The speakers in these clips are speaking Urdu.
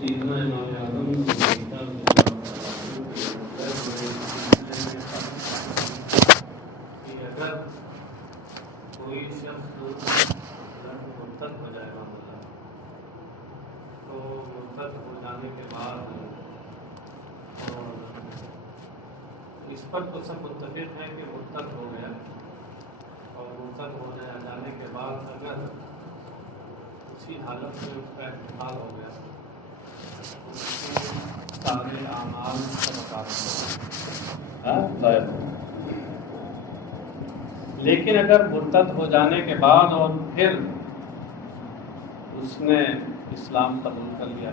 سیدنا امام اعظم کہ اگر کوئی شخص مرتد ہو جائے گا تو مرتد ہو جانے کے بعد اور اس پر تو سب متفق ہے کہ مرتد ہو گیا اور مرتد ہو جانے کے بعد اگر اسی حالت میں اس کا انتقال ہو گیا سارے اعمال ضائع ہو. لیکن اگر مرتد ہو جانے کے بعد اور پھر اس نے اسلام قبول کر لیا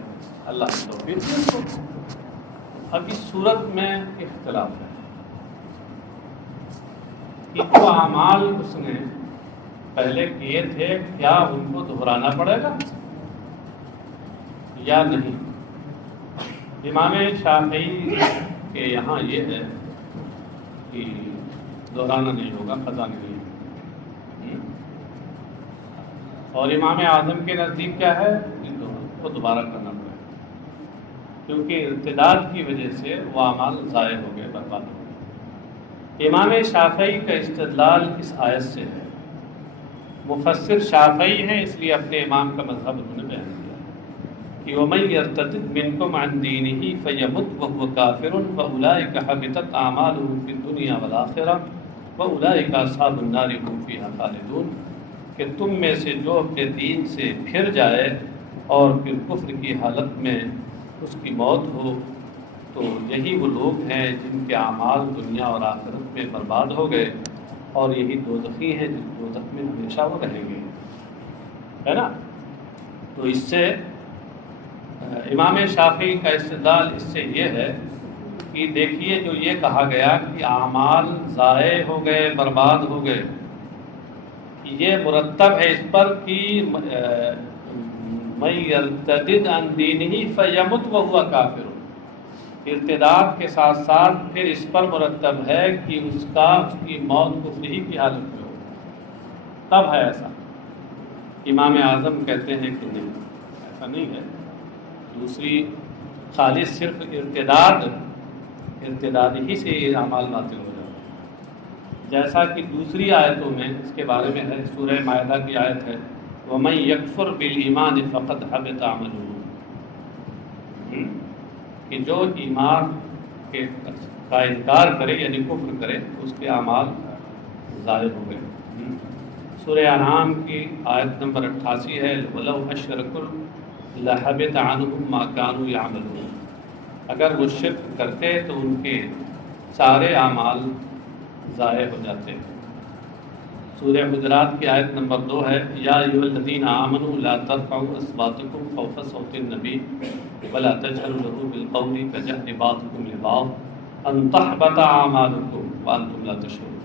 اللہ کی توفیق سے تو اب اس صورت میں اختلاف ہے کہ جو اعمال اس نے پہلے کیے تھے کیا ان کو دہرانا پڑے گا یا نہیں. امام شافعی کے یہاں یہ ہے کہ دہرانا نہیں ہوگا، قضا نہیں ہے. اور امام اعظم کے نزدیک کیا ہے کہ کو دوبارہ کرنا پڑے گا کیونکہ ارتداد کی وجہ سے وہ اعمال ضائع ہو گئے، برباد ہو گئے. امام شافعی کا استدلال اس آیت سے ہے. مفسر شافعی ہیں اس لیے اپنے امام کا مذہب انہوں نے بیان کیا کہ وَمَن يَرْتَدِدْ مِنْكُمْ عَنْ دِينِهِ فَيَمُتْ وَهُوَ كَافِرٌ فَأُولَٰئِكَ حَبِطَتْ أَعْمَالُهُمْ فِي الدُّنْيَا وَالْآخِرَةِ وَأُولَٰئِكَ أَصْحَابُ النَّارِ هُمْ فِيهَا خَالِدُونَ. کہ تم میں سے جو اپنے دین سے پھر جائے اور پھر کفر کی حالت میں اس کی موت ہو تو یہی وہ لوگ ہیں جن کے اعمال دنیا اور آخرت میں برباد ہو گئے اور یہی دوزخی ہیں جن دوزخ میں ہمیشہ وہ رہیں گے، ہے نا. تو اس سے امام شافعی کا استدلال اس سے یہ ہے کہ دیکھیے جو یہ کہا گیا کہ اعمال ضائع ہو گئے، برباد ہو گئے، یہ مرتب ہے اس پر کہ مَن يَرْتَدِدْ عَنْ دِينِهِ فَيَمُتْ وَهُوَ كَافِرٌ. ارتداد کے ساتھ ساتھ پھر اس پر مرتب ہے کہ اس کی موت کفر ہی کی حالت میں ہو، تب ہے ایسا. امام اعظم کہتے ہیں کہ نہیں، ایسا نہیں ہے. دوسری خالص صرف ارتداد ہی سے یہ اعمال باطل ہو جاتا ہے. جیسا کہ دوسری آیتوں میں اس کے بارے میں ہے، سورہ مائدہ کی آیت ہے وَمَن يَكْفُرْ بِالْإِيمَانِ فَقَدْ حَبِطَ عَمَلُهُ، کہ جو ایمان کا انکار کرے یعنی کفر کرے اس کے اعمال ضائع ہو گئے. سورہ انعام کی آیت نمبر 88 ہے وَلَوْ أَشْرَكُوا لَحَبِطَ عَنْهُمْ مَا كَانُوا يَعْمَلُونَ. اگر وہ شرک کرتے تو ان کے سارے اعمال ضائع ہو جاتے. سورہ حجرات کی آیت نمبر 2 ہے یا ایھا الذین آمنوا لا ترفعوا اصواتکم فوق صوت النبی ولا تجهروا له بالقول كجهر بعضکم لبعض ان تحبط اعمالکم وانتم لا تشعرون.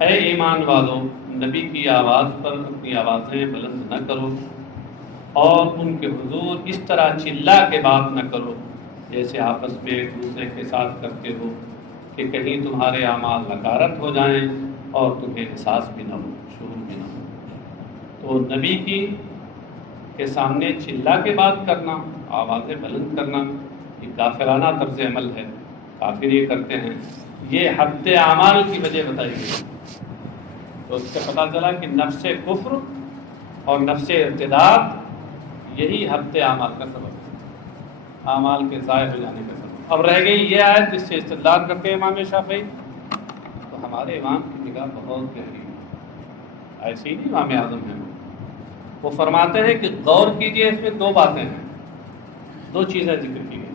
اے ایمان والو، نبی کی آواز پر اپنی آوازیں بلند نہ کرو اور ان کے حضور اس طرح چلا کے بات نہ کرو جیسے آپس میں ایک دوسرے کے ساتھ کرتے ہو کہ کہیں تمہارے اعمال نکارت ہو جائیں اور تمہیں احساس بھی نہ ہو، شعور بھی نہ ہو. تو نبی کے سامنے چلا کے بات کرنا، آوازیں بلند کرنا، یہ کافرانہ طرز عمل ہے. کافر یہ کرتے ہیں. یہ حبط اعمال کی وجہ بتائی گئی. تو اس سے پتہ چلا کہ نفس کفر اور نفس ارتداد یہی حبط اعمال کا سبب ہے، اعمال کے ضائع ہو جانے کا سبب. اب رہ گئی یہ آیت جس سے استدلال کرتے ہیں امام شافعی. تو ہمارے امام کی نگاہ بہت گہری ہے، ایسے ہی نہیں امام اعظم ہیں. وہ فرماتے ہیں کہ غور کیجئے، اس میں دو باتیں ہیں، دو چیزیں ذکر کی گئی.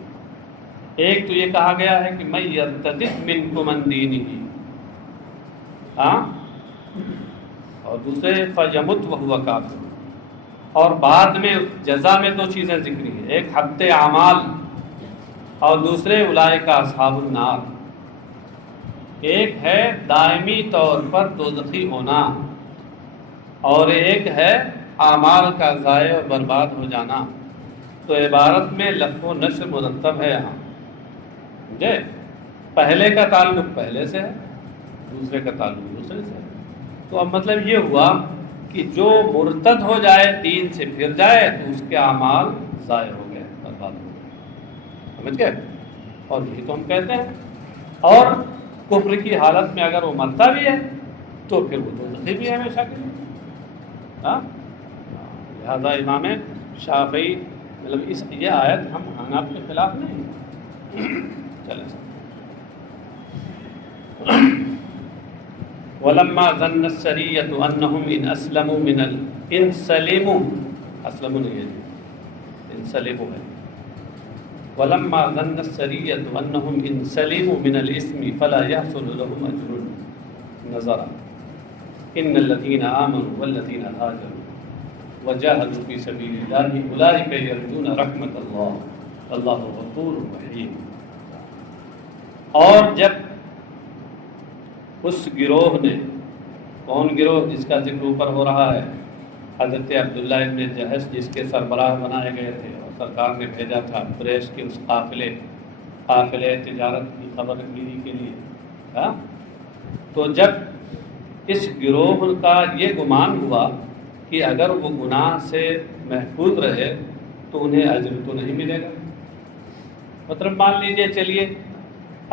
ایک تو یہ کہا گیا ہے کہ مَن يَرْتَدِدْ مِنْكُمْ عَنْ دِينِهِ، اور دوسرے فَيَمُتْ وَهُوَ كَافِرٌ. اور بعد میں جزا میں دو چیزیں ذکری ہیں، ایک حبط اعمال اور دوسرے اولئک اصحاب النار. ایک ہے دائمی طور پر دوزخی ہونا اور ایک ہے اعمال کا ضائع و برباد ہو جانا. تو عبارت میں لفظ و نشر مرتب ہے یہاں. سمجھے؟ پہلے کا تعلق پہلے سے ہے، دوسرے کا تعلق دوسرے سے ہے. تو اب مطلب یہ ہوا کہ جو مرتد ہو جائے، دین سے پھر جائے، تو اس کے اعمال ضائع ہو گئے، سمجھ گئے؟ اور یہی تو ہم کہتے ہیں. اور کفر کی حالت میں اگر وہ مرتا بھی ہے تو پھر وہ دوزخی بھی ہے ہمیشہ کے لیے. لہذا امام شافعی مطلب یہ آیت ہم حناف کے خلاف نہیں. چلیں وَلَمَّا ظَنَّ السَّرِيَّةُ أَنَّهُمْ إِنْ أَسْلَمُوا إِنْ سَلِمُوا أَسْلَمُوا نہیں ہے إِنْ سَلِمُوا ہے. وَلَمَّا ظَنَّ السَّرِيَّةُ أَنَّهُمْ إِنْ سَلِمُوا مِنَ الْإِثْمِ فَلَا يَحْصُلُ لَهُمْ أَجْرٌ نَظَرًا إِنَّ الَّذِينَ آمَنُوا وَالَّذِينَ هَاجَرُوا وَجَاهَدُوا فِي سَبِيلِ اللَّهِ أُولَٰئِكَ يَرْجُونَ رَحْمَةَ اللَّهِ وَاللَّهُ غَفُورٌ رَحِيمٌ. اور جب اس گروہ نے، کون گروہ جس کا ذکر اوپر ہو رہا ہے؟ حضرت عبداللہ ابن جہش جس کے سربراہ بنائے گئے تھے اور سرکار نے بھیجا تھا قریش کے اس قافلے تجارت کی خبر گیری کے لیے. تو جب اس گروہ کا یہ گمان ہوا کہ اگر وہ گناہ سے محفوظ رہے تو انہیں اجر تو نہیں ملے گا. مطلب مان لیجئے چلیے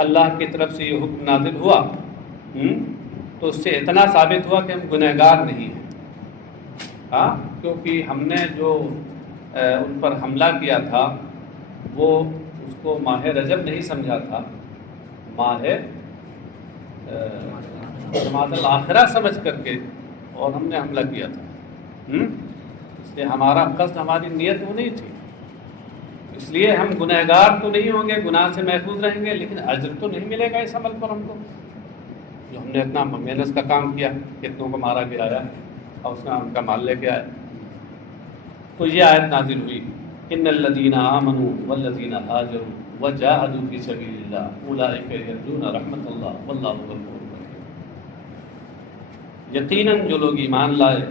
اللہ کی طرف سے یہ حکم نازل ہوا تو اس سے اتنا ثابت ہوا کہ ہم گنہگار نہیں ہیں. کیونکہ ہم نے جو ان پر حملہ کیا تھا وہ اس کو ماہ رجب نہیں سمجھا تھا، ماہ جماعت الآخرہ سمجھ کر کے، اور ہم نے حملہ کیا تھا. اس لیے ہمارا قصد، ہماری نیت وہ نہیں تھی. اس لیے ہم گنہگار تو نہیں ہوں گے، گناہ سے محفوظ رہیں گے، لیکن اجر تو نہیں ملے گا اس عمل پر ہم کو جو ہم نے اتنا محنت کا کام کیا، کتنوں کو مارا گرایا اور اس میں ان کا مال لے کے آیا. تو یہ آیت نازل ہوئی ان الذین آمنوا والذین ہاجروا وجاہدوا فی سبیل اللہ اولئک یرجون رحمت اللہ واللہ غفور رحیم. یقیناً جو لوگ ایمان لائے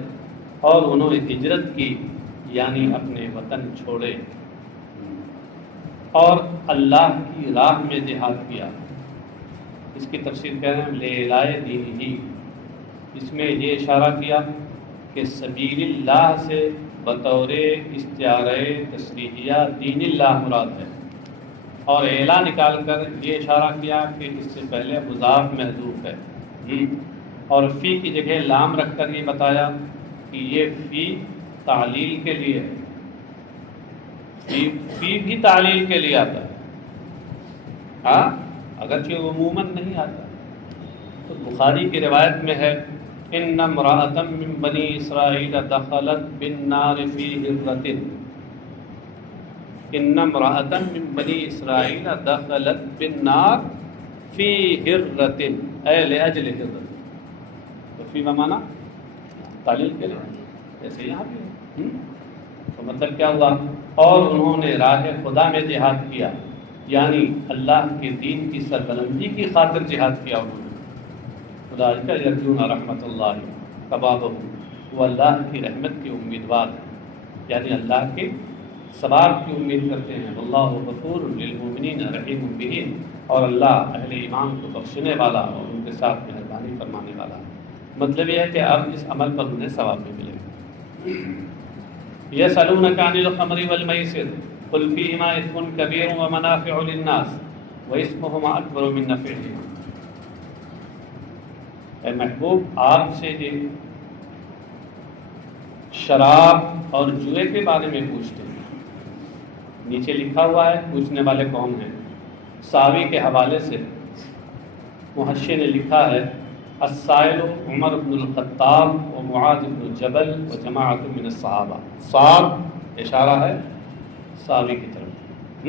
اور انہوں نے ہجرت کی، یعنی اپنے وطن چھوڑے اور اللہ کی راہ میں جہاد کیا. اس کی تفسیر کہہ رہے ہیں لے لائے دین ہی. اس میں یہ اشارہ کیا کہ سبیل اللہ سے بطور استعارہ تصریحیہ دین اللہ مراد ہے، اور اعلیٰ نکال کر یہ اشارہ کیا کہ اس سے پہلے مضاف محذوف ہے، اور فی کی جگہ لام رکھ کر یہ بتایا کہ یہ فی تعلیل کے لیے ہے. فی بھی تعلیل کے لیے آتا ہے، اگرچہ عموماً نہیں آتا. تو بخاری کی روایت میں ہے ان امرأۃ من بنی اسرائیل دخلت بالنار فی ہرۃ. ان امرأۃ من بنی اسرائیل دخلت بالنار فی ہرۃ اے لاجل ہرۃ. تو فی بمانا تعلیل کے لیے، جیسے یہاں بھی. تو مطلب کیا ہوا؟ اور انہوں نے راہ خدا میں جہاد کیا، یعنی اللہ کے دین کی سربلندی کی خاطر جہاد کیا. انہوں نے اولئک یرجون رحمت اللہ ثوابہ، وہ اللہ کی رحمت کے امیدوار ہیں، یعنی اللہ کے ثواب کی امید کرتے ہیں. واللہ غفور للمؤمنین رحیم بہم، اور اللہ اہل ایمان کو بخشنے والا اور ان کے ساتھ مہربانی فرمانے والا. مطلب یہ ہے کہ اب اس عمل پر انہیں ثواب بھی ملے گا. یسألونک عن الخمر والمیسر قل فیہما اثم کبیر ومنافع للناس واسمہما اکبر من نفعہما. اے محبوب، آپ سے یہ شراب اور جوئے کے بارے میں پوچھتے ہیں. نیچے لکھا ہوا ہے پوچھنے والے کون ہیں. ساوی کے حوالے سے محشی نے لکھا ہے السائل عمر بن الخطاب و معاذ بن جبل و جماعت من الصحابہ. صاد اشارہ ہے ساوی کی طرف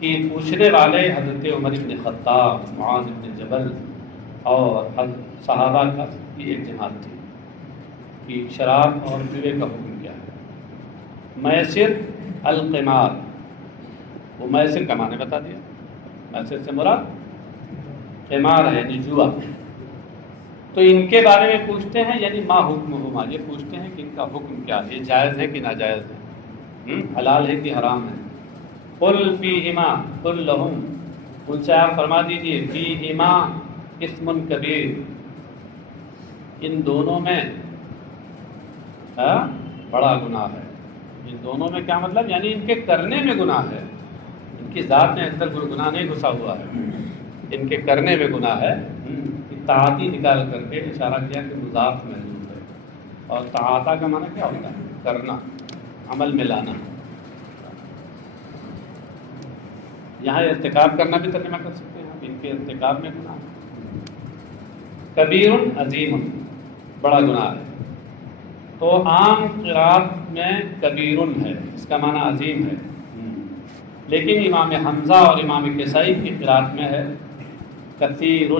کہ پوچھنے والے حضرت عمر بن خطاب، معاذ بن جبل اور صحابہ کا یہ ایک جماعت تھی کہ شراب اور جوے کا حکم کیا ہے. میسر القمار، وہ میسر کا معنی بتا دیا. میسر سے مراد قمار ہے یعنی جوا. تو ان کے بارے میں پوچھتے ہیں، یعنی ما حکمہما، یہ پوچھتے ہیں کہ ان کا حکم کیا ہے، یہ جائز ہے کہ ناجائز ہے، حلال ہے کہ حرام ہے. قل فیہما، قل لہم، ان سے آپ فرما دیجئے فیہما اسم کبیر، ان دونوں میں بڑا گناہ ہے. ان دونوں میں کیا مطلب؟ یعنی ان کے کرنے میں گناہ ہے. کی ذات میں اندر کوئی گناہ نہیں گھسا ہوا ہے، ان کے کرنے میں گناہ ہے۔ اطاعتی نکال کر کے اشارہ کیا کہ مضاف محذوف ہے، اور طاعتا کا معنی کیا ہوتا ہے؟ کرنا، عمل میں لانا۔ یہاں ارتکاب کرنا بھی ترجمہ کر سکتے ہیں، ان کے ارتکاب میں گناہ ہے۔ کبیر عظیم، بڑا گناہ ہے، تو عام قرات میں کبیر ہے، اس کا معنی عظیم ہے، لیکن امام حمزہ اور امام کسائی کی قرات میں ہے کثیر،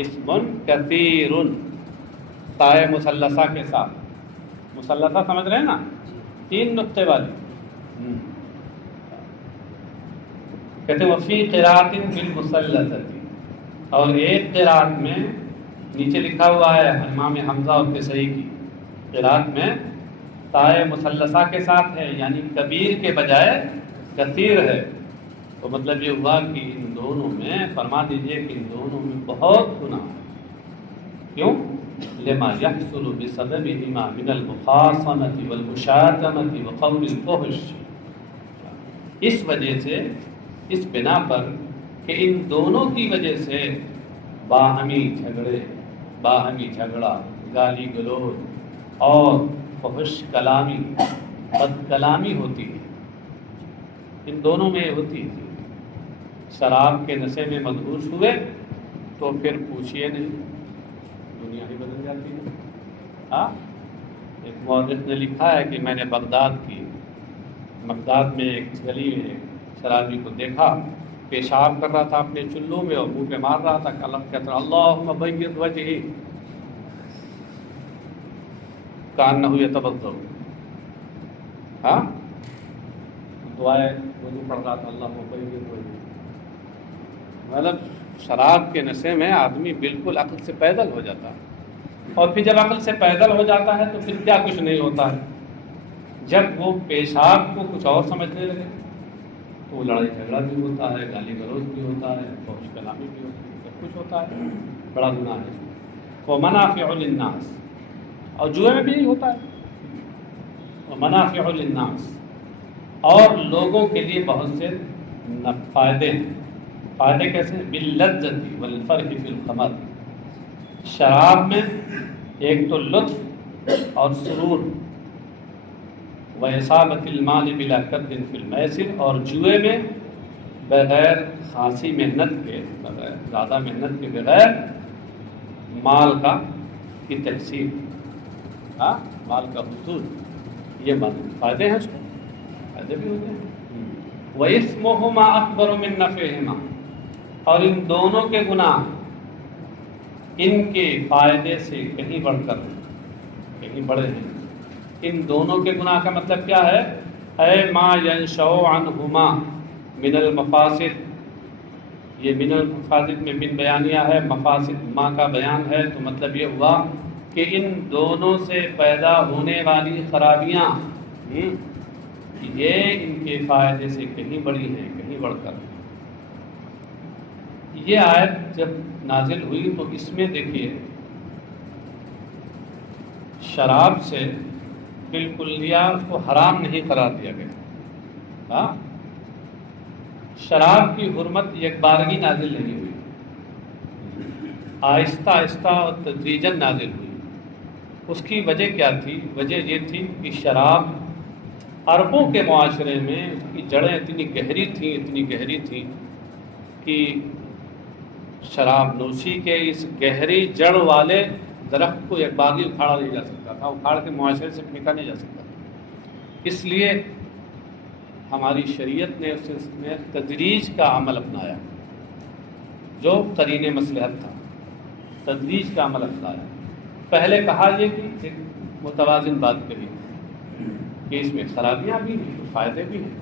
اسم کثیر، تائے مثلثہ کے ساتھ۔ مثلثہ سمجھ رہے ہیں نا، 3 نقطے والی۔ کہتے ہیں وفی قرات بالمثلثہ، اور ایک قرات میں نیچے لکھا ہوا ہے امام حمزہ اور کسائی کی قرات میں تائے مثلثہ کے ساتھ ہے، یعنی کبیر کے بجائے کثیر ہے۔ تو مطلب یہ ہوا کہ ان دونوں میں، فرما دیجئے کہ ان دونوں میں بہت گناہ ہے۔ کیوں؟ لما يحصل بسببهما من المخاصمة والمشاتمة وقول الفحش، اس وجہ سے، اس بنا پر کہ ان دونوں کی وجہ سے باہمی جھگڑے، باہمی جھگڑا، گالی گلوچ اور فحش کلامی، بد کلامی ہوتی ہے، ان دونوں میں ہوتی ہے۔ شراب کے نشے میں مدہوش ہوئے تو پھر پوچھئے نہیں، دنیا ہی بدل جاتی ہے۔ ہاں، ایک مورخ نے لکھا ہے کہ میں نے بغداد میں ایک گلی میں ایک شرابی کو دیکھا، پیشاب کر رہا تھا اپنے چلوں میں اور منہ پہ مار رہا تھا، کہتا رہا اللہم بیض وجہی کانہ یتبضر۔ ہاں، دعائیں وضو پڑھ رہا تھا اللہم بیض وجہی۔ مطلب شراب کے نشے میں آدمی بالکل عقل سے پیدل ہو جاتا ہے، اور پھر جب عقل سے پیدل ہو جاتا ہے تو پھر کیا کچھ نہیں ہوتا ہے۔ جب وہ پیشاب کو کچھ اور سمجھنے لگے تو لڑائی جھگڑا بھی ہوتا ہے، گالی گلوچ بھی ہوتا ہے، فحش کلامی بھی ہوتی ہے، سب کچھ ہوتا ہے، بڑا گناہ ہے۔ ومنافع للناس، اور جوئے میں بھی یہی ہوتا ہے، ومنافع للناس، اور لوگوں کے لیے بہت سے فائدے ہیں۔ فائدے کیسے؟ باللذۃ والفرح فی الخمر، شراب میں ایک تو لطف اور سرور، وَإِصَابَةِ الْمَالِ بِلَا كَدٍّ فِي الْمَيْسِرِ، اور جوئے میں بغیر خاصی محنت کے، بغیر زیادہ محنت کے بغیر مال کی تحصیل، مال کا حصول، یہ فائدے ہیں، اس کو فائدے بھی ہوتے ہیں۔ وَإِثْمُهُمَا أَكْبَرُ مِن نَّفْعِهِمَا، اور ان دونوں کے گناہ ان کے فائدے سے کہیں بڑھ کر، کہیں بڑے ہیں۔ ان دونوں کے گناہ کا مطلب کیا ہے؟ اے ما ینشأ عنہما من المفاسد، یہ من المفاسد میں من بیانیہ ہے، مفاسد ما کا بیان ہے، تو مطلب یہ ہوا کہ ان دونوں سے پیدا ہونے والی خرابیاں یہ ان کے فائدے سے کہیں بڑی ہیں، کہیں بڑھ کر۔ یہ آیت جب نازل ہوئی تو اس میں دیکھیے شراب سے بالکلیہ اس کو حرام نہیں قرار دیا گیا۔ شراب کی حرمت یک بارگی نازل نہیں ہوئی، آہستہ آہستہ اور تدریجاً نازل ہوئی۔ اس کی وجہ کیا تھی؟ وجہ یہ تھی کہ شراب عربوں کے معاشرے میں اس کی جڑیں اتنی گہری تھیں کہ شراب نوشی کے اس گہری جڑ والے درخت کو ایک بار اکھاڑا نہیں جا سکتا تھا، اکھاڑ کے معاشرے سے پھینکا نہیں جا سکتا تھا۔ اس لیے ہماری شریعت نے اس میں تدریج کا عمل اپنایا، جو قرین مصلحت تھا، تدریج کا عمل اپنایا۔ پہلے کہا یہ کہ ایک متوازن بات کہی کہ اس میں خرابیاں بھی ہیں، فائدے بھی ہیں،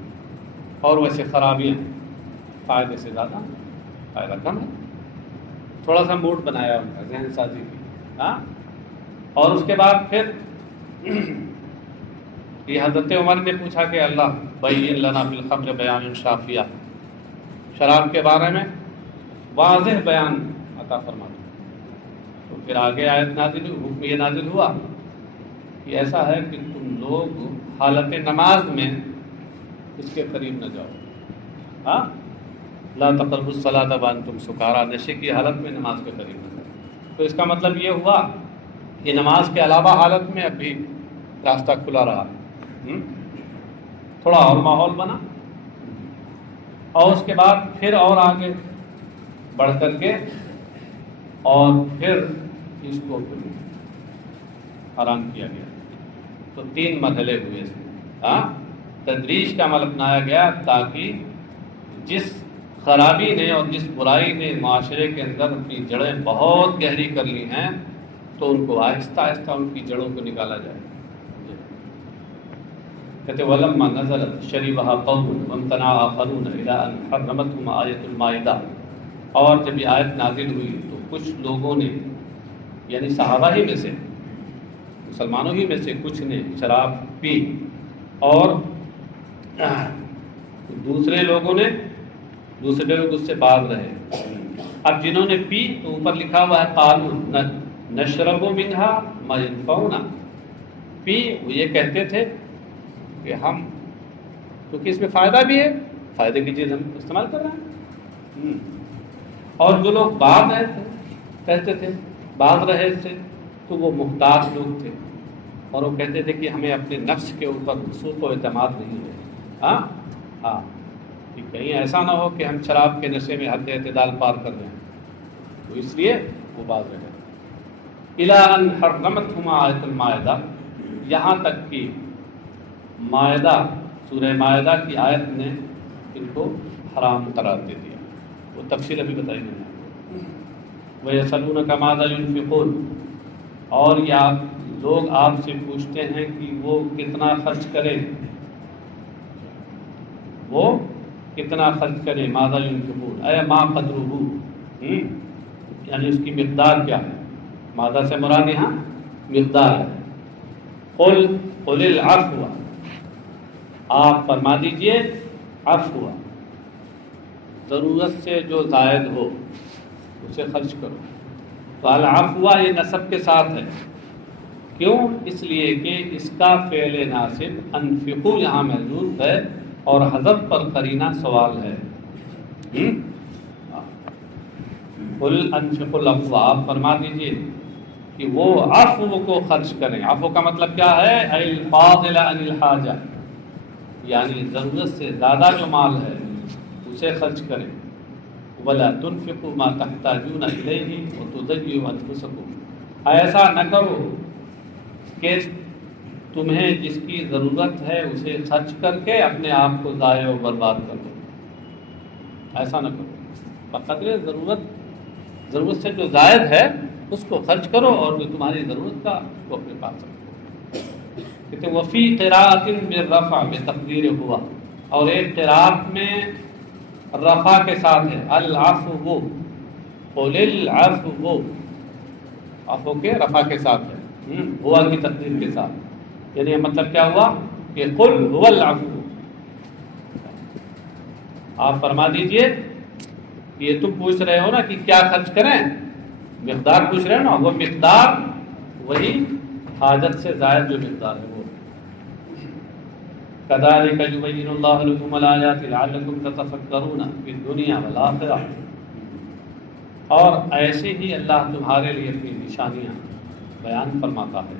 اور ویسے خرابیاں فائدے سے زیادہ، فائدہ کم ہے۔ تھوڑا سا موڈ بنایا ان کا، ذہن سازی کی، اور اس کے بعد پھر یہ حضرت عمر نے پوچھا کہ اللہ بین لنا فی الخمر بیان شافیہ، شراب کے بارے میں واضح بیان عطا فرما دو۔ تو پھر آگے آیت نازل ہوئی، حکم یہ نازل ہوا کہ ایسا ہے کہ تم لوگ حالت نماز میں اس کے قریب نہ جاؤ، ہاں لا تقربوا الصلاۃ وانتم سکارا، نشے کی حالت میں نماز کے قریب نہ کریں۔ تو اس کا مطلب یہ ہوا کہ نماز کے علاوہ حالت میں اب بھی راستہ کھلا رہا، تھوڑا اور ماحول بنا، اور اس کے بعد پھر اور آگے بڑھ کر کے اور پھر اس کو حرام کیا گیا۔ تو 3 مرحلے ہوئے اس میں، تدریج کا عمل اپنایا گیا تاکہ جس خرابی نے اور جس برائی نے معاشرے کے اندر اپنی جڑیں بہت گہری کر لی ہیں تو ان کو آہستہ آہستہ ان کی جڑوں کو نکالا جائے۔ کہتے وَلَمَّا نَزَلَتْ شَرِبَهَا قَوْمٌ وَامْتَنَعَ آخَرُونَ إِلَىٰ أَنْ حَرَّمَتْهُمْ آیَةُ الْمَائِدَةِ، اور جب یہ آیت نازل ہوئی تو کچھ لوگوں نے، یعنی صحابہ ہی میں سے، مسلمانوں ہی میں سے کچھ نے شراب پی، اور دوسرے لوگ اس سے باز رہے۔ اب جنہوں نے پی تو اوپر لکھا ہوا ہے قالوا نشرب منها ما ينفعنا، پی وہ یہ کہتے تھے کہ ہم، کیونکہ اس میں فائدہ بھی ہے، فائدے کی چیز ہم استعمال کر رہے ہیں، اور جو لوگ باز رہے تھے کہتے تھے باز رہے تھے تو وہ محتاط لوگ تھے، اور وہ کہتے تھے کہ ہمیں اپنے نفس کے اوپر وثوق و اعتماد نہیں ہے، ہاں کہ کہیں ایسا نہ ہو کہ ہم شراب کے نشے میں حد اعتدال پار کر دیں، تو اس لیے وہ باز رہے۔ اِلیٰ أَنْ حَرَّمَتْهُمْ آیَةُ الْمَائِدَةِ، یہاں تک کہ مائدہ، سورہ مائدہ کی آیت نے ان کو حرام قرار دے دیا۔ وہ تفصیل ابھی بتائی میں نے۔ وَيَسْأَلُونَكَ مَاذَا يُنْفِقُونَ، اور یا لوگ آپ سے پوچھتے ہیں کہ وہ کتنا خرچ کریں، وہ کتنا خرچ کریں، ماذا ينفقون اے ما قدرہ، یعنی اس کی مقدار کیا ہے۔ ماذا سے مراد یہاں مقدار ہے۔ قل العفو، آپ فرما دیجئے عفو، ضرورت سے جو زائد ہو اسے خرچ کرو۔ تو العفو یہ نسب کے ساتھ ہے، کیوں؟ اس لیے کہ اس کا فعل ناصب انفقو یہاں محذوف ہے، اور حذف پر قرینہ سوال ہے۔ قل انفقوا العفو، آپ فرما دیجئے کہ وہ عفو کو خرچ کریں۔ عفو کا مطلب کیا ہے؟ الفاضل عن الحاجہ، یعنی ضرورت سے زیادہ جو مال ہے اسے خرچ کریں۔ ولا تنفقوا ما تحتاجون الیہ وتضیعوا انفسکم، ایسا نہ کرو کہ تمہیں جس کی ضرورت ہے اسے خرچ کر کے اپنے آپ کو ضائع و برباد کر دو، ایسا نہ کرو۔ بقدر ضرورت سے جو زائد ہے اس کو خرچ کرو، اور جو تمہاری ضرورت کا اس کو اپنے پاس رکھو۔ کہتے وفی قراءۃ بالرفع بتقدیر ہوا، اور ایک قراءت میں رفع کے ساتھ ہے العفو، قل العفو، عفو کے رفع کے ساتھ ہے، ہوا کی تقدیر کے ساتھ، یعنی مطلب کیا ہوا کہ قل هو العفو، آپ فرما دیجئے کہ یہ تم پوچھ رہے ہو نا کہ کیا خرچ کریں، مقدار پوچھ رہے ہو نا، وہ مقدار وہی حاجت سے زائد جو مقدار ہے وہ۔ كذلك يبين الله لكم الآيات لعلكم تتفكرون في الدنيا والآخرة، اور ایسے ہی اللہ تمہارے لیے اپنی نشانیاں بیان فرماتا ہے۔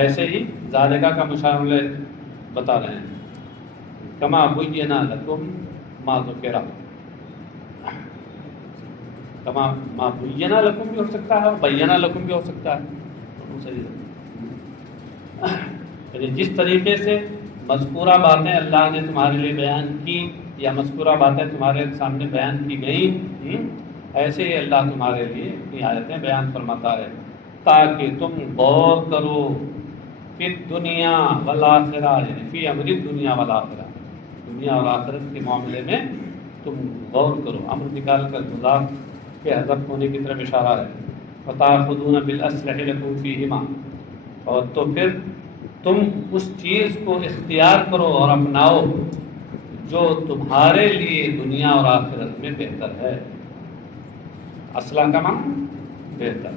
ایسے ہی ذالکہ کا مشاہدہ بتا رہے ہیں، کما بین لکم ما ذکر، کما ما بین لکم بھی ہو سکتا ہے اور بینا لکم بھی ہو سکتا ہے، دونوں صحیح ہے۔ یعنی جس طریقے سے مذکورہ باتیں اللہ نے تمہارے لیے بیان کی یا مذکورہ باتیں تمہارے سامنے بیان کی گئیں، ایسے ہی اللہ تمہارے لیے اپنی آیتیں بیان فرماتا ہے تاکہ تم غور کرو فی الدنیا والآخرہ، یعنی فی امر الدنیا والآخرہ، دنیا اور آخرت کے معاملے میں تم غور کرو۔ امر نکال کر مضاف کے حذف ہونے کی طرف اشارہ ہے۔ وَتَأْخُذُونَ بِالْأَسْلِحِ لَكُمْ فِيهِمَا، اور تو پھر تم اس چیز کو اختیار کرو اور اپناؤ جو تمہارے لیے دنیا اور آخرت میں بہتر ہے۔ اسلحہ کا معنی بہتر۔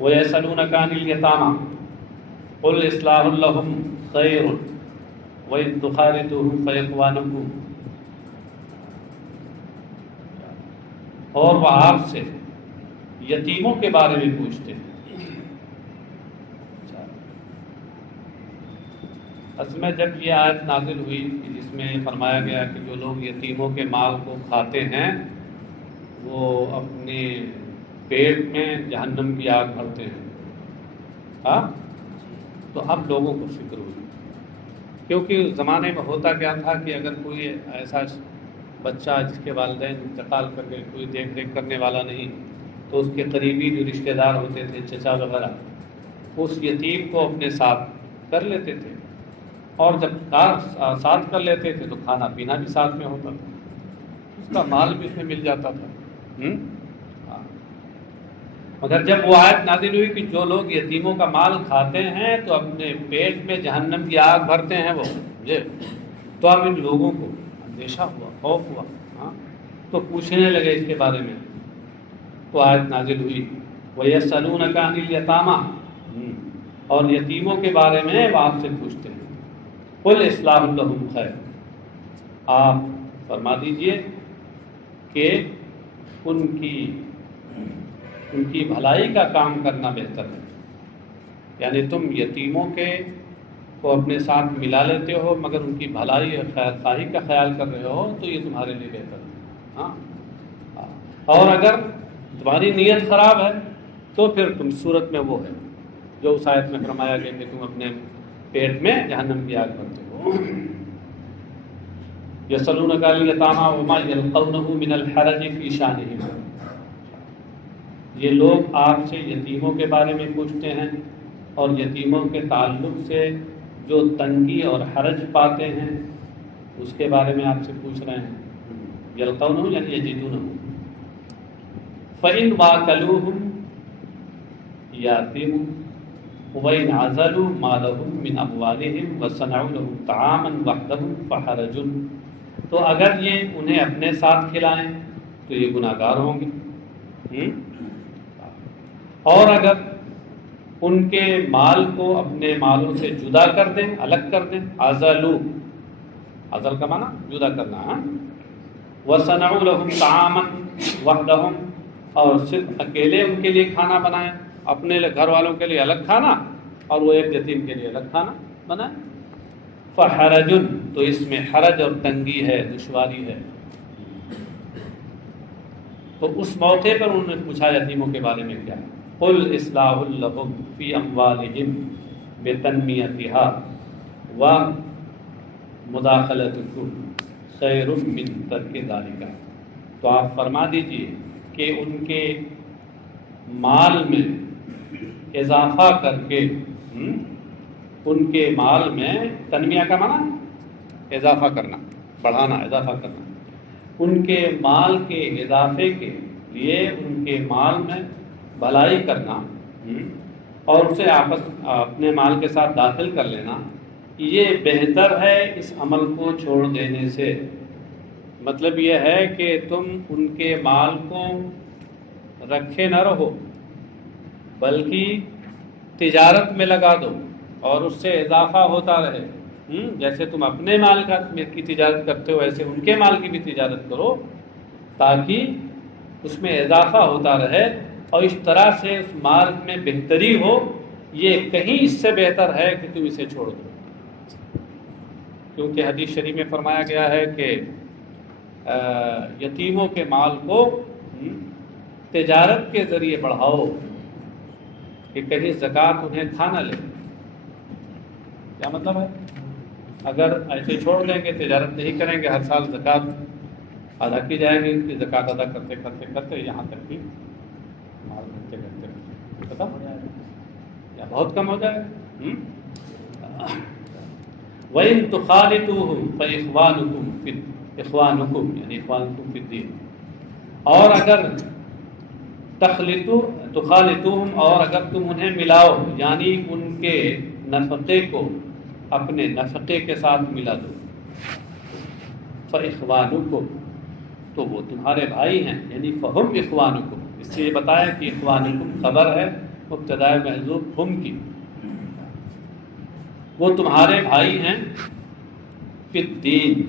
وَيَسْأَلُونَكَ عَنِ الْيَتَامَى قُلْ إِصْلَاحٌ لَهُمْ خَيْرٌ، وَإِن تُخَالِطُوهُمْ فَإِخْوَانُكُمْ، اور وہ آپ سے یتیموں کے بارے میں پوچھتے ہیں۔ اصل میں جب یہ آیت نازل ہوئی جس میں فرمایا گیا کہ جو لوگ یتیموں کے مال کو کھاتے ہیں وہ اپنے پیٹ میں جہنم کی آگ بھرتے ہیں، ہاں، تو اب لوگوں کو فکر ہوئی، کیونکہ زمانے میں ہوتا کیا تھا کہ اگر کوئی ایسا بچہ جس کے والدین انتقال کر گئے، کوئی دیکھ ریکھ کرنے والا نہیں، تو اس کے قریبی جو رشتہ دار ہوتے تھے، چچا وغیرہ، اس یتیم کو اپنے ساتھ کر لیتے تھے، اور جب ساتھ کر لیتے تھے تو کھانا پینا بھی ساتھ میں ہوتا تھا، اس کا مال بھی اس میں مل جاتا تھا۔ مگر جب وہ آیت نازل ہوئی کہ جو لوگ یتیموں کا مال کھاتے ہیں تو اپنے پیٹ میں جہنم کی آگ بھرتے ہیں وہ، تو اب ان لوگوں کو اندیشہ ہوا، خوف ہوا، ہاں، تو پوچھنے لگے اس کے بارے میں، تو آیت نازل ہوئی وَيَسْأَلُونَكَ عَنِ الْيَتَامَىٰ، اور یتیموں کے بارے میں وہ آپ سے پوچھتے ہیں، قُلْ إِصْلَاحٌ لَهُمْ خَيْرٌ، آپ فرما دیجئے کہ ان کی بھلائی کا کام کرنا بہتر ہے، یعنی تم یتیموں کو اپنے ساتھ ملا لیتے ہو مگر ان کی بھلائی اور خیر خواہی کا خیال کر رہے ہو تو یہ تمہارے لیے بہتر ہے، ہاں، اور اگر تمہاری نیت خراب ہے تو پھر تم صورت میں وہ ہے جو اس آیت میں فرمایا گیا کہ تم اپنے پیٹ میں جہنم کی آگ بھرتے ہو۔ یسألونک عن الیتامی وما یلقونه من الحرج فی شانہم، یہ لوگ آپ سے یتیموں کے بارے میں پوچھتے ہیں اور یتیموں کے تعلق سے جو تنگی اور حرج پاتے ہیں اس کے بارے میں آپ سے پوچھ رہے ہیں، یلقونه یعنی یجدونه، فإن واکلوہم یاتیموا وَإِنْ عَزَلُوا مَا لَهُمْ مِنْ أَمْوَالِهِمْ وَصَنَعُوا لَهُمْ طَعَامًا وَحْدَهُمْ فَحَرَجٌ، تو اگر یہ انہیں اپنے ساتھ کھلائیں تو یہ گناہگار ہوں گے، اور اگر ان کے مال کو اپنے مالوں سے جدا کر دیں، الگ کر دیں، عَزَلُوا، عزل کا معنی جدا کرنا، وَصَنَعُوا لَهُمْ طَعَامًا وَحْدَهُمْ، اور صرف اکیلے ان کے لیے کھانا بنائیں، اپنے گھر والوں کے لیے الگ کھانا اور وہ ایک یتیم کے لیے الگ کھانا بنائیں، فحرج، تو اس میں حرج اور تنگی ہے، دشواری ہے۔ تو اس موقع پر انہوں نے پوچھا یتیموں کے بارے میں کیا، قل اصلاح لہم فی اموالہم بتنمیتہا ومداخلتکم خیر من ترک ذالک، تو آپ فرما دیجئے کہ ان کے مال میں اضافہ کر کے، ان کے مال میں، تنمیہ کا معنی اضافہ کرنا، بڑھانا، اضافہ کرنا، ان کے مال کے اضافے کے لیے ان کے مال میں بھلائی کرنا اور اسے اپنے مال کے ساتھ داخل کر لینا، یہ بہتر ہے اس عمل کو چھوڑ دینے سے۔ مطلب یہ ہے کہ تم ان کے مال کو رکھے نہ رہو بلکہ تجارت میں لگا دو اور اس سے اضافہ ہوتا رہے، جیسے تم اپنے مال کی تجارت کرتے ہو ایسے ان کے مال کی بھی تجارت کرو تاکہ اس میں اضافہ ہوتا رہے اور اس طرح سے اس مال میں بہتری ہو، یہ کہیں اس سے بہتر ہے کہ تم اسے چھوڑ دو، کیونکہ حدیث شریف میں فرمایا گیا ہے کہ یتیموں کے مال کو تجارت کے ذریعے بڑھاؤ کہ کہیں زکوٰۃ انہیں کھا نہ لے۔ کیا مطلب ہے؟ اگر ایسے چھوڑ دیں گے، تجارت نہیں کریں گے، ہر سال زکوٰۃ ادا کی جائے گی، کہ زکوٰۃ ادا کرتے کرتے کرتے یہاں تک کہ مال کرتے کرتے ختم ہو جائے گا یا بہت کم ہو جائے گا۔ وَإِن تُخَالِطُوهُمْ فَإِخْوَانُكُمْ یعنی اخوانکم فی الدین، اور اگر تخالطوہم، اور اگر تم انہیں ملاؤ یعنی ان کے نفقے کو اپنے نفقے کے ساتھ ملا دو، فاخوانکم، تو وہ تمہارے بھائی ہیں، یعنی فہم اخوانکم، اس سے یہ بتایا کہ اخوانکم خبر ہے مبتدأ محذوف ہم کی، وہ تمہارے بھائی ہیں فی الدین،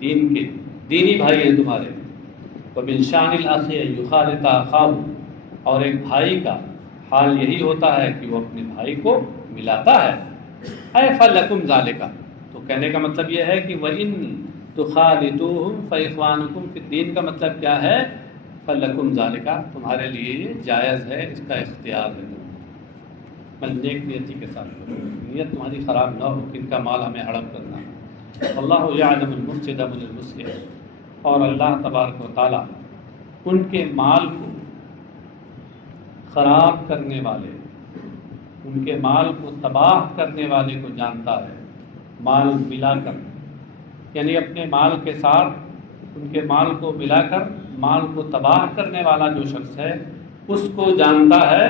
دین کے دینی بھائی ہیں تمہارے، ومن شان الاخ ان یخالط اخاہ، اور ایک بھائی کا حال یہی ہوتا ہے کہ وہ اپنے بھائی کو ملاتا ہے، اے فلکم ذالک، تو کہنے کا مطلب یہ ہے کہ وَإِن تُخَالِطُوهُمْ فَإِخْوَانُكُمْ فِي الدِّينِ کا مطلب کیا ہے؟ فلکم ذالک، تمہارے لیے یہ جائز ہے، اس کا اختیار ہے، بس نیک نیتی کے ساتھ کرو، نیت تمہاری خراب نہ ہو کہ ان کا مال ہمیں ہڑپ کرنا ہے۔ اللہ یعلم المفسد من المصلح، اور اللہ تبارک و تعالیٰ ان کے مال کو خراب کرنے والے، ان کے مال کو تباہ کرنے والے کو جانتا ہے، مال ملا کر، یعنی اپنے مال کے ساتھ ان کے مال کو ملا کر مال کو تباہ کرنے والا جو شخص ہے اس کو جانتا ہے،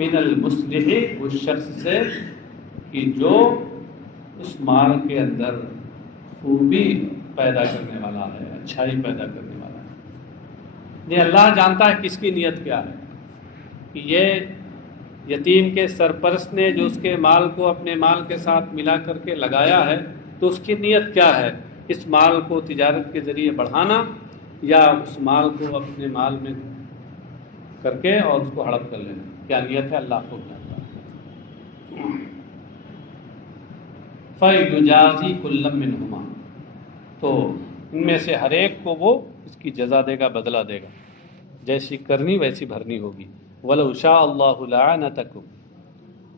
من المصلح، اس شخص سے کہ جو اس مال کے اندر خوبی پیدا کرنے والا ہے، اچھائی پیدا کرنے والا ہے۔ یہ اللہ جانتا ہے کس کی نیت کیا ہے، کہ یہ یتیم کے سرپرست نے جو اس کے مال کو اپنے مال کے ساتھ ملا کر کے لگایا ہے، تو اس کی نیت کیا ہے، اس مال کو تجارت کے ذریعے بڑھانا یا اس مال کو اپنے مال میں کر کے اور اس کو ہڑپ کر لینا، کیا نیت ہے اللہ کو جانتا ہے۔ فَيُجَازِي كُلًّا مِّنْهُمَا، تو ان میں سے ہر ایک کو وہ اس کی جزا دے گا، بدلہ دے گا، جیسی کرنی ویسی بھرنی ہوگی۔ وَلَوْ شَاءَ اللَّهُ لَأَعْنَتَكُمْ،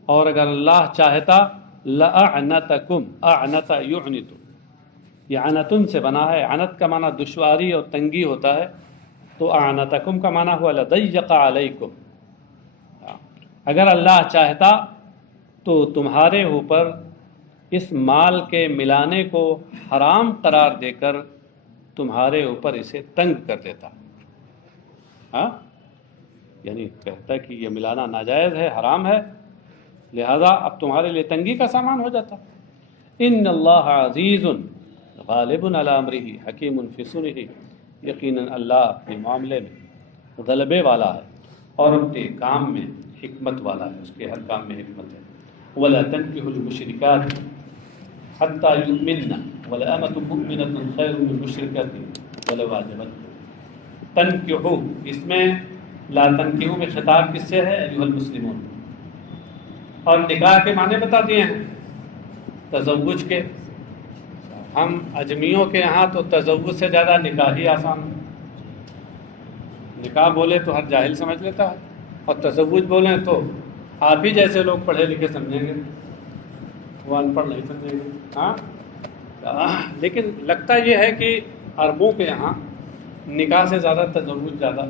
اور اگر اللہ چاہتا لَأَعْنَتَكُمْ، أَعْنَتَ يُعْنِتُ، یہ عنتن سے بنا ہے، عنت کا معنی دشواری اور تنگی ہوتا ہے، تو اعنتکم کا معنی ہوا لضیق علیکم، اگر اللہ چاہتا تو تمہارے اوپر اس مال کے ملانے کو حرام قرار دے کر تمہارے اوپر اسے تنگ کر دیتا، ہاں، یعنی کہتا کہ یہ ملانا ناجائز ہے، حرام ہے، لہذا اب تمہارے لیے تنگی کا سامان ہو جاتا۔ ان اللہ عزیز غالب علی امرہ حکیم فی صنعہ، یقیناً اللہ اپنے معاملے میں غلبے والا ہے اور اپنے کام میں حکمت والا ہے، اس کے ہر کام میں حکمت ہے۔ ولا تنکحوا المشرکات حتی یؤمنن ولأمة مؤمنة خیر من مشرکۃ ولو اعجبتکم، تنکحوا، اس میں لا تنکحوا میں خطاب کس سے ہے؟ ایھا المسلمون، اور نکاح کے معنی بتا دیے ہیں، تزوج کے، ہم اجمیوں کے یہاں تو تزوج سے زیادہ نکاح ہی آسان ہے، نکاح بولے تو ہر جاہل سمجھ لیتا ہے، اور تزوج بولیں تو آپ ہی جیسے لوگ پڑھے لکھے سمجھیں گے، وہ ان پڑھ نہیں سمجھیں گے، ہاں، لیکن لگتا یہ ہے کہ عربوں کے یہاں نکاح سے زیادہ تزوج زیادہ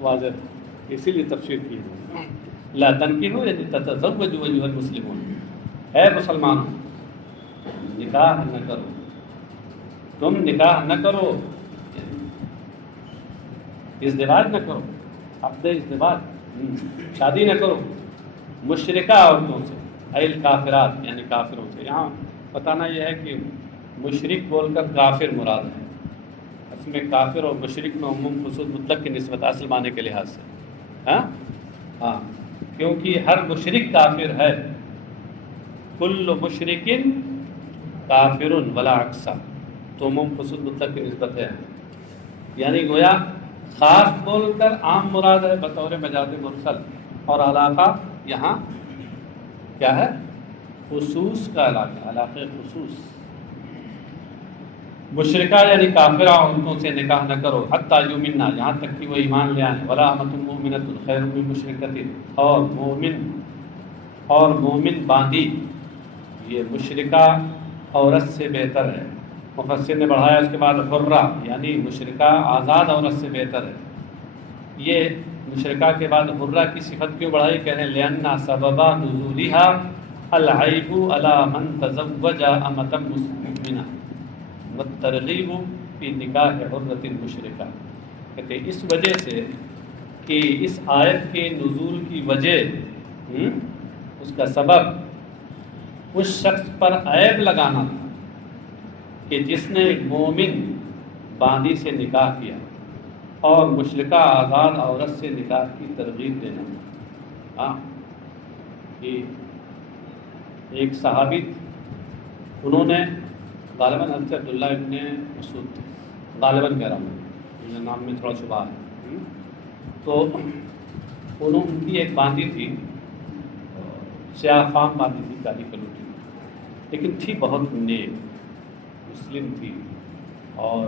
واضح تھا، اسی لیے تفسیر کی ہے۔ لا تنکحوا یعنی تتزوجوا ایھا المسلمون، اے مسلمانوں نکاح نہ کرو، تم نکاح نہ کرو، ازدواج نہ کرو، عقد ازدواج، شادی نہ کرو مشرکہ عورتوں سے، ایل کافرات یعنی کافروں سے۔ یہاں بتانا یہ ہے کہ مشرک بول کر کافر مراد ہے، اس میں کافر اور مشرک میں عموم خصوص مطلق کی نسبت اصل معنی کے لحاظ سے، ہاں، کیونکہ ہر مشرک کافر ہے، کل مشرک کافر ولا عکسہ، تو عموم خصوص مطلق کی نسبت ہے، یعنی گویا خاص بول کر عام مراد ہے بطور مجاز مرسل، اور علاقہ یہاں کیا ہے؟ خصوص کا علاقہ، علاقہ خصوص۔ مشرکہ یعنی کافرہ عورتوں سے نکاح نہ کرو، حتی یؤمننا، یہاں تک کہ وہ ایمان لے آئیں، ولا امۃ مؤمنۃ خیر من مشرکۃ، اور مومن باندی یہ مشرکہ عورت سے بہتر ہے۔ مفسر نے بڑھایا اس کے بعد حرہ، یعنی مشرکہ آزاد عورت سے بہتر ہے۔ یہ مشرکہ کے بعد حرہ کی صفت کیوں بڑھائی؟ کہہ رہے ہیں لأن سبب نزولها العیب علی من تزوج امۃ مؤمنہ والترغیب فی نکاح حرۃ مشرکہ، کہتے ہیں اس وجہ سے کہ اس آیت کے نزول کی وجہ، اس کا سبب اس شخص پر عیب لگانا تھا کہ جس نے ایک مومن باندی سے نکاح کیا، اور مشرکہ آزاد عورت سے نکاح کی ترغیب دینا۔ کہ ایک صحابی، انہوں نے غالباً حضرت عبداللہ ابن مسعود تھے، غالباً کہہ رہا ہوں، مجھے نام میں تھوڑا شبہ ہے۔ تو ان کی ایک باندھی تھی، سیاہ فام باندھی تھی، کالی کلوٹی، لیکن تھی بہت نیک، مسلم تھی اور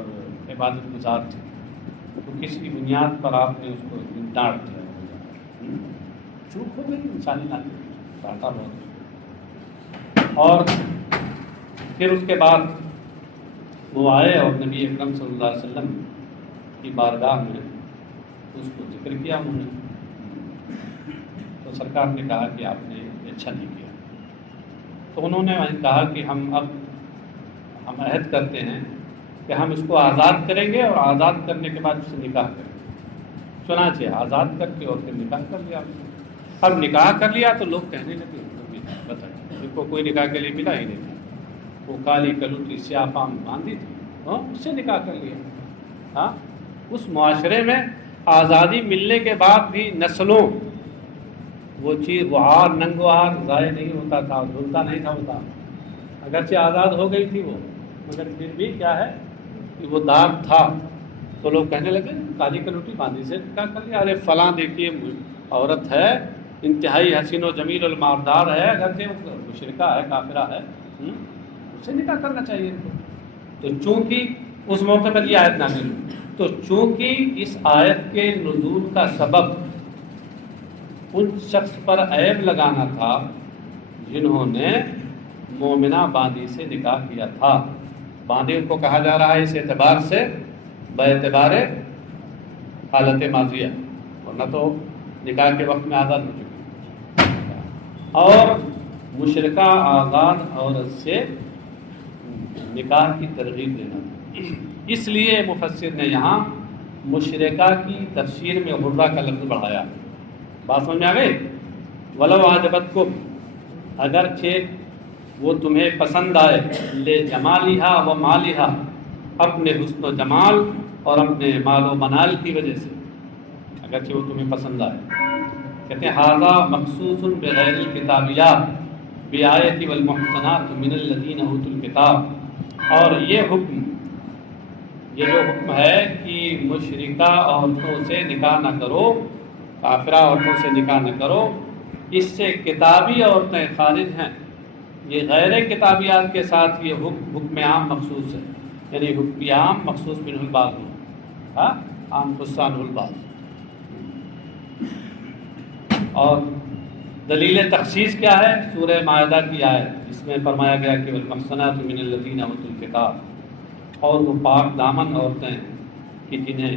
عبادت گزار تھی۔ تو کسی بنیاد پر آپ نے اس کو ڈانٹ دیا، چوک ہو گئی انسانی ناطے، ڈانٹا بہت، اور پھر اس کے بعد وہ آئے اور نبی اکرم صلی اللہ علیہ وسلم کی بارگاہ میں اس کو ذکر کیا انہوں نے، تو سرکار نے کہا کہ آپ نے اچھا نہیں کیا۔ تو انہوں نے کہا کہ ہم عہد کرتے ہیں کہ ہم اس کو آزاد کریں گے اور آزاد کرنے کے بعد اس سے نکاح کریں گے۔ چنانچہ آزاد کر کے اور پھر نکاح کر لیا اس نے۔ اب نکاح کر لیا تو لوگ کہنے لگے بتائیں ان کو کوئی نکاح کے لیے ملا ہی نہیں تھا، وہ کالی کلوٹی سیاہ فام باندھی تھی، اس سے نکاح کر لیا۔ ہاں، اس معاشرے میں آزادی ملنے کے بعد بھی نسلوں وہ چیز، وہ ہار ننگو ہار ضائع نہیں ہوتا تھا، دھلتا نہیں تھا ہوتا، اگرچہ آزاد ہو گئی تھی وہ، مگر پھر بھی کیا ہے کہ وہ داغ تھا۔ تو لوگ کہنے لگے کالی کلوٹی باندھی سے نکاح کر لیا، ارے فلاں دیکھیے عورت ہے، انتہائی حسین و جمیل الماردار ہے، اگرچہ وہ مشرکہ ہے، کافرہ ہے، اس سے نکاح کرنا چاہیے ان کو۔ تو چونکہ اس موقع پر یہ آیت نازل ہوئی، تو چونکہ اس آیت کے نزول کا سبب ان شخص پر عیب لگانا تھا جنہوں نے مومنہ باندھی سے نکاح کیا تھا۔ باندھی ان کو کہا جا رہا ہے اس اعتبار سے باعتبار حالت ماضیہ، ورنہ تو نکاح کے وقت میں آزاد ہو چکی، اور مشرکہ آزاد عورت سے نکاح کی ترغیب دینا۔ اس لیے مفسر نے یہاں مشرکہ کی تفسیر میں حرہ کا لفظ بڑھایا۔ بات سمجھ میں آ گئی؟ وَلَوْ أَعْجَبَتْكُمْ، اگرچہ وہ تمہیں پسند آئے، لے جمالہا و مالہا، اپنے حسن و جمال اور اپنے مال و منال کی وجہ سے، اگرچہ وہ تمہیں پسند آئے۔ کہتے ہیں ھذا مخصوص بغیر الکتابیات بآیت والمحصنات من الذین اوتوا الکتاب، اور یہ جو حکم ہے کہ مشرکہ عورتوں سے نکاح نہ کرو، کافرہ عورتوں سے نکاح نہ کرو، اس سے کتابی عورتیں خارج ہیں۔ یہ غیر کتابیات کے ساتھ یہ حکم عام مخصوص ہے، یعنی حکم عام مخصوص منہ البعض، عام خص عنہ البعض۔ اور دلیل تخصیص کیا ہے؟ سورہ مائدہ کی آیت، جس میں فرمایا گیا کہ والمحصنات من الذین اوتوا الکتاب، اور وہ پاک دامن عورتیں کہ جنہیں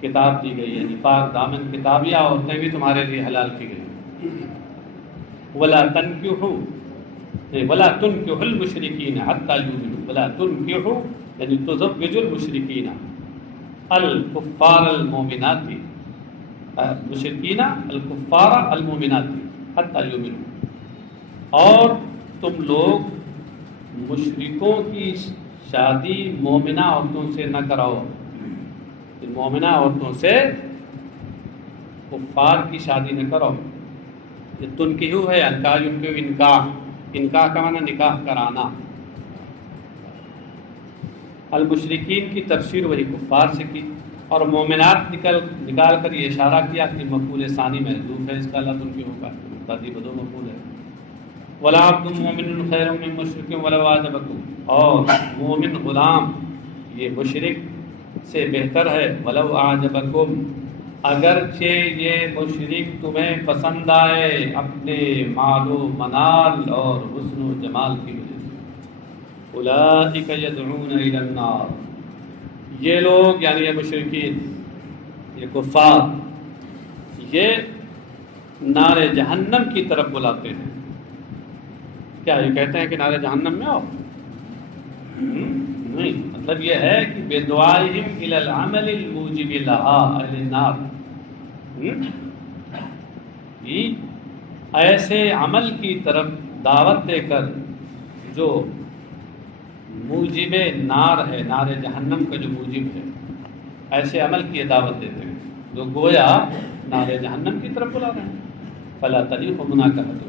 کتاب دی گئی، یعنی پاک دامن کتابیہ عورتیں بھی تمہارے لیے حلال کی گئی۔ ولا تنکحوا المشرکین حتی یؤمنوا، ولا تنکحوا یعنی تزوجوا المشرکین الکفار المؤمنات، مشرکین الکفار المؤمنات حتی یؤمنوا، اور تم لوگ مشرکوں کی شادی مومنہ عورتوں سے نہ کراؤ، مومنہ عورتوں سے کفار کی شادی نہ کرو۔ یہ تنکحو ہے، انکاح یمکن انکاح، انکاح کا معنی نکاح کرانا۔ المشرکین کی تفسیر وہی کفار سے کی، اور مومنات نکال کر یہ اشارہ کیا کہ مفعول ثانی محذوف ہے، اس کا لا تنکحو کا مبتدی بدو مفعول ہے۔ ولا عبد مومن خیر من مشرک ولو اعجبکم، اور مومن غلام یہ مشرک سے بہتر ہے، ولو اعجبکم، اگرچہ یہ مشرک تمہیں پسند آئے اپنے مال و منال اور حسن و جمال کی وجہ سے۔ اولئک یدعون الی النار، یہ لوگ یعنی یہ مشرکین، یہ کفار، یہ نار جہنم کی طرف بلاتے ہیں۔ کیا یہ کہتے ہیں کہ نار جہنم میں آؤ؟ نہیں، مطلب یہ ہے کہ بدعائہم الی العمل الموجب لہا اہل النار، ایسے عمل کی طرف دعوت دے کر جو موجب نار ہے، نار جہنم کا جو موجب ہے، ایسے عمل کی دعوت دیتے ہیں جو گویا نار جہنم کی طرف بلا رہے ہیں۔ فلا طریق مناکحۃ،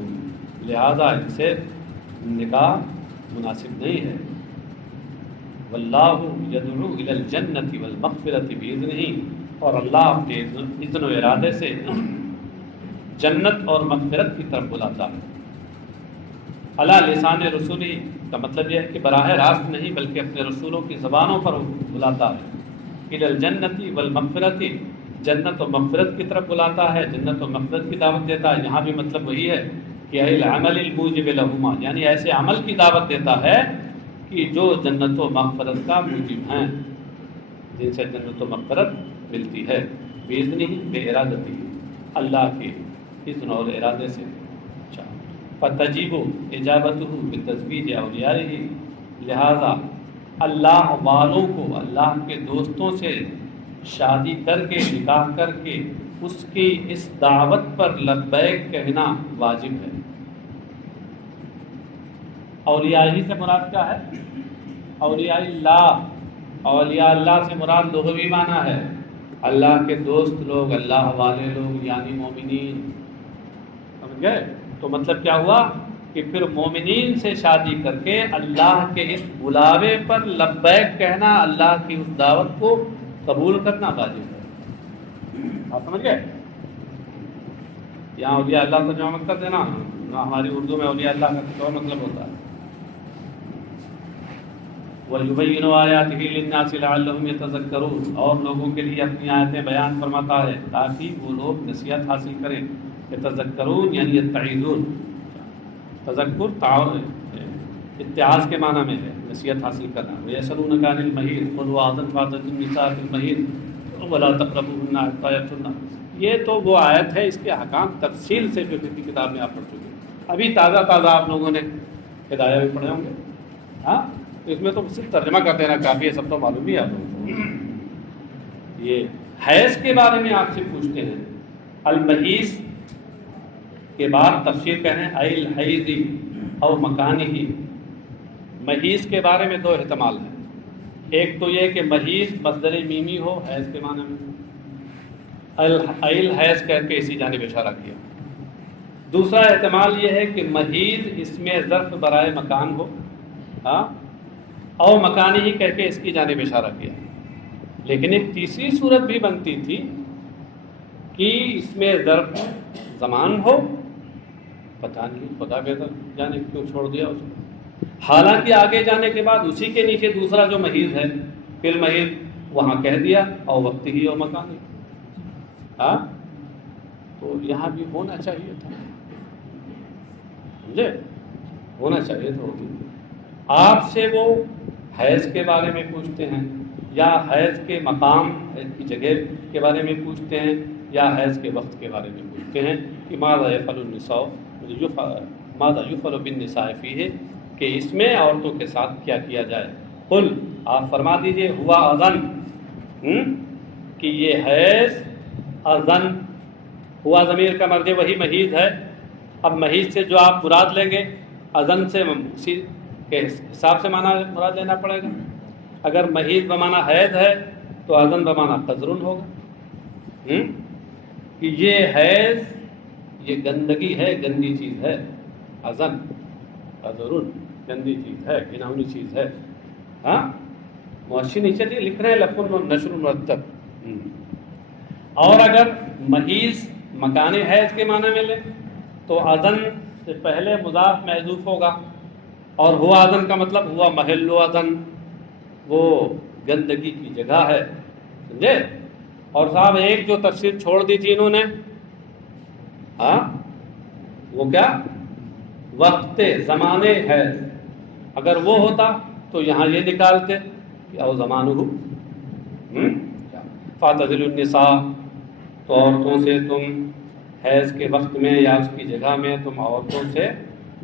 لہذا ان سے نکاح مناسب نہیں ہے۔ واللہ یدعو الی الجنۃ والمغفرۃ بإذنہ، اور اللہ اپنے اذن و ارادے سے جنت اور مغفرت کی طرف بلاتا ہے۔ علی لسان رسولی کا مطلب یہ ہے کہ براہ راست نہیں بلکہ اپنے رسولوں کی زبانوں پر بلاتا ہے۔ الی الجنۃ والمغفرۃ، جنت و مغفرت کی طرف بلاتا ہے، جنت و مغفرت کی دعوت دیتا ہے۔ یہاں بھی مطلب وہی ہے کہ العمل الموجب لہما، یعنی ایسے عمل کی دعوت دیتا ہے کہ جو جنت و مغفرت کا موجب ہیں، جن سے جنت و مغفرت ملتی ہے۔ بإذنہ، بے ارادتی، اللہ کے اذن اور ارادے سے۔ فتجیب اجابتہ بتزویج اولیائہ، لہذا اللہ والوں کو، اللہ کے دوستوں سے شادی کر کے، نکاح کر کے اس کی اس دعوت پر لبیک کہنا واجب ہے۔ اولیاء ہی سے مراد کیا ہے؟ اولیاء اللہ، اولیاء اللہ سے مراد لغوی معنی ہے اللہ کے دوست لوگ، اللہ والے لوگ، یعنی مومنین۔ سمجھ گئے؟ تو مطلب کیا ہوا کہ پھر مومنین سے شادی کر کے اللہ کے اس بلاوے پر لبیک کہنا، اللہ کی اس دعوت کو قبول کرنا واجب ہے۔ آپ سمجھ گئے؟ یہاں اولیاء اللہ کا جو مطلب دینا، ہماری اردو میں اولیاء اللہ کا کچھ اور مطلب ہوتا ہے۔ وَيُبَيِّنُ آيَاتِهِ لِلنَّاسِ لَعَلَّهُمْ يَتَذَكَّرُونَ، اور لوگوں کے لیے اپنی آیتیں بیان فرماتا ہے تاکہ وہ لوگ نصیحت حاصل کریں۔ یتذکرون یعنی یتعظون، تذکر اتعاظ کے معنی میں ہے، نصیحت حاصل کرنا۔ وَيَسْأَلُونَكَ عَنِ الْمَحِيضِ قُلْ هُوَ أَذًى فَاعْتَزِلُوا النِّسَاءَ فِي الْمَحِيضِ وَلَا تَقْرَبُوهُنَّ حَتَّىٰ يَطْهُرْنَ۔ یہ تو وہ آیت ہے، اس کے احکام تفصیل سے جو کسی کتاب میں آپ پڑھ چکے ہیں، ابھی تازہ تازہ آپ لوگوں نے ہدایہ بھی پڑھے ہوں گے۔ ہاں، تو اس میں تو صرف ترجمہ کر دینا کافی ہے، سب تو معلوم ہی ہے آپ لوگوں کو۔ یہ حیض کے بارے میں آپ سے پوچھتے ہیں، المحیض کے بعد تفسیر کہیں ای الحیض او مکانہ۔ محیض کے بارے میں دو احتمال ہیں، ایک تو یہ کہ محیض مصدر میمی ہو حیض کے معنی میں، ای الحیض کہہ کے اسی جانب اشارہ کیا۔ دوسرا احتمال یہ ہے کہ محیض اس میں ظرف برائے مکان ہو، ہاں، او مکانی ہی کہہ کے اس کی جانب اشارہ کیا۔ لیکن ایک تیسری صورت بھی بنتی تھی کہ اس میں ظرف زمان ہو، پتہ نہیں، خدا بہتر جانے کیوں چھوڑ دیا اس کو۔ حالانکہ آگے جانے کے بعد اسی کے نیچے دوسرا جو محیض ہے، پھر محیض وہاں کہہ دیا او وقت ہی او مکان ہی۔ ہاں، تو یہاں بھی ہونا چاہیے تھا، سمجھے؟ ہونا چاہیے تھا۔ آپ سے وہ حیض کے بارے میں پوچھتے ہیں، یا حیض کے مقام کی جگہ کے بارے میں پوچھتے ہیں، یا حیض کے وقت کے بارے میں پوچھتے ہیں کہ ماذا یفعل النساء، ماذا یفعل بالنساء فیہ، کہ اس میں عورتوں کے ساتھ کیا کیا جائے۔ قل، آپ فرما دیجئے، ہوا اذن، کہ یہ حیض اذن، ہوا ضمیر کا مرجع وہی محیض ہے۔ اب محیض سے جو آپ مراد لیں گے، اذن سے اسی کے حساب سے معنی مراد لینا پڑے گا۔ اگر محیض بمعنی حیض ہے تو اذن بمعنی قذرن ہوگا، کہ یہ حیض یہ گندگی ہے، گندی چیز ہے۔ اذن قذرن گندی چیز ہے، گھناؤنی چیز ہے۔ ہاں، مؤشر نیچے لکھ رہے ہیں لفظ نشر مرتب۔ اور اگر محیض مکان حیض کے معنی میں لیں تو اذن سے پہلے مضاف محذوف ہوگا، اور ہوا اذن کا مطلب ہوا محل اذن، وہ گندگی کی جگہ ہے، سمجھے؟ اور صاحب ایک جو تفسیر چھوڑ دی تھی انہوں نے، ہاں، وہ کیا؟ وقت زمانے حیض۔ اگر وہ ہوتا تو یہاں یہ نکالتے کہ او زمانہ فاعتزلوا النساء، تو عورتوں سے تم حیض کے وقت میں یا اس کی جگہ میں تم عورتوں سے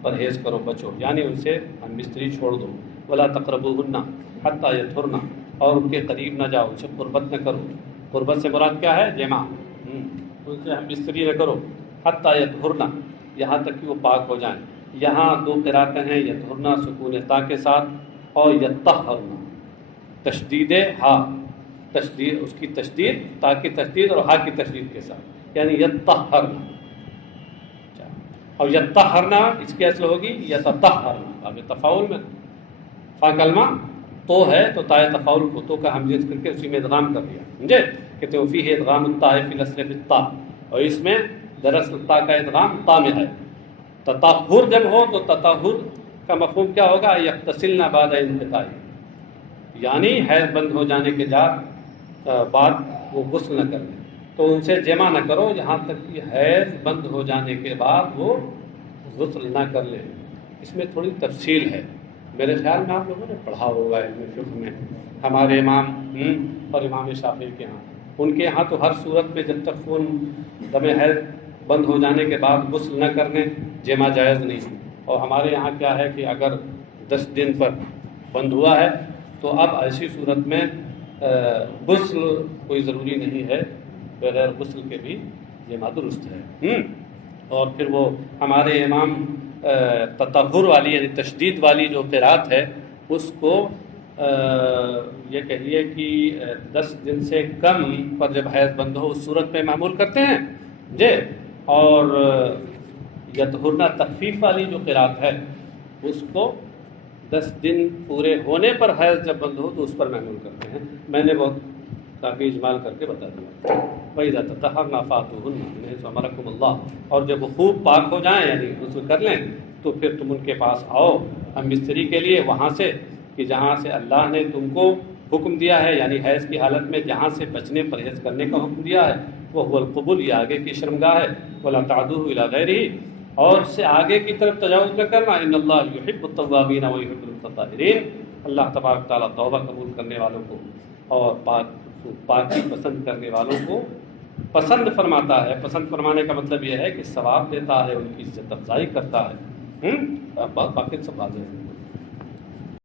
پرہیز کرو، بچو، یعنی ان سے ہم بستری چھوڑ دو۔ ولا تقربوهن حتى يطهرن، اور ان کے قریب نہ جاؤ، ان سے قربت نہ کرو۔ قربت سے مراد کیا ہے؟ جماع، ان سے ہم بستری نہ کرو۔ حتى يطهرن، یہاں تک کہ وہ پاک ہو جائیں۔ یہاں دو قراتیں ہیں، یطہرن سکون تا کے ساتھ، اور یطہرن تشدید ہا، تشدید اس کی تشدید، تا کی تشدید اور ہا کی تشدید کے ساتھ، یعنی یطہرن۔ اور یطہرن اس کی اصل ہوگی یتطہرن، اب تفاعل میں فا کلمہ تو ہے تو تائے تفاعل کو تو کا ہم جنس کر کے اسی میں ادغام کر دیا، سمجھے کہ توفی ہے ادغام الطاء فی الاصل بالطاء، اور اس میں دراصل تا کا ادغام تا میں ہے۔ تطہر جب ہو تو تطہر کا مفہوم کیا ہوگا؟ یغتسلن بعد انقطاع، یعنی حیض بند ہو جانے کے بعد وہ غسل نہ کر لیں، تو ان سے جمع نہ کرو یہاں تک کہ حیض بند ہو جانے کے بعد وہ غسل نہ کر لیں۔ اس میں تھوڑی تفصیل ہے، میرے خیال میں آپ لوگوں نے پڑھا ہوگا علم فقہ میں، ہمارے امام اور امام شافعی کے ہاں، ان کے ہاں تو ہر صورت میں جب تک خون دم حیض بند ہو جانے کے بعد غسل نہ کرنے جمع جائز نہیں، اور ہمارے یہاں کیا ہے کہ اگر 10 دن پر بند ہوا ہے تو اب ایسی صورت میں غسل کوئی ضروری نہیں ہے، بغیر غسل کے بھی جمع درست ہے۔ اور پھر وہ ہمارے امام تطہر والی یعنی تشدید والی جو قرات ہے اس کو یہ کہیے کہ 10 دن سے کم پر جب حیض بند ہو اس صورت میں معمول کرتے ہیں جی، اور یطہرنا تخفیف والی جو قرات ہے اس کو 10 دن پورے ہونے پر حیض جب بند ہو تو اس پر معمول کرتے ہیں۔ میں نے بہت کافی اجمال کر کے بتا دیا۔ وَإِذَا تَطَهَّرْنَ فَأْتُوهُنَّ مِنْ حَيْثُ أَمَرَكُمُ اللَّهُ، اور جب وہ خوب پاک ہو جائیں یعنی غسل کر لیں تو پھر تم ان کے پاس آؤ ہم بستری کے لیے وہاں سے کہ جہاں سے اللہ نے تم کو حکم دیا ہے، یعنی حیض کی حالت میں جہاں سے بچنے پرہیز کرنے کا حکم دیا ہے وہ هو القبول، یہ آگے کی شرمگاہ ہے، وَلَا تَعْدُوهُ إِلَىٰ غَيْرِهِ، اور اس سے آگے کی طرف تجاوز نہ کرنا، إِنَّ اللَّهَ يُحِبُّ التَّوَّابِينَ وَيُحِبُّ الْمُتَطَّهِرِينَ، اللہ تبارک تعالیٰ توبہ قبول کرنے والوں کو اور پاکی پسند کرنے والوں کو پسند فرماتا ہے۔ پسند فرمانے کا مطلب یہ ہے کہ ثواب دیتا ہے، ان کی عزت افزائی کرتا ہے۔ بات باقی سب واضح ہے۔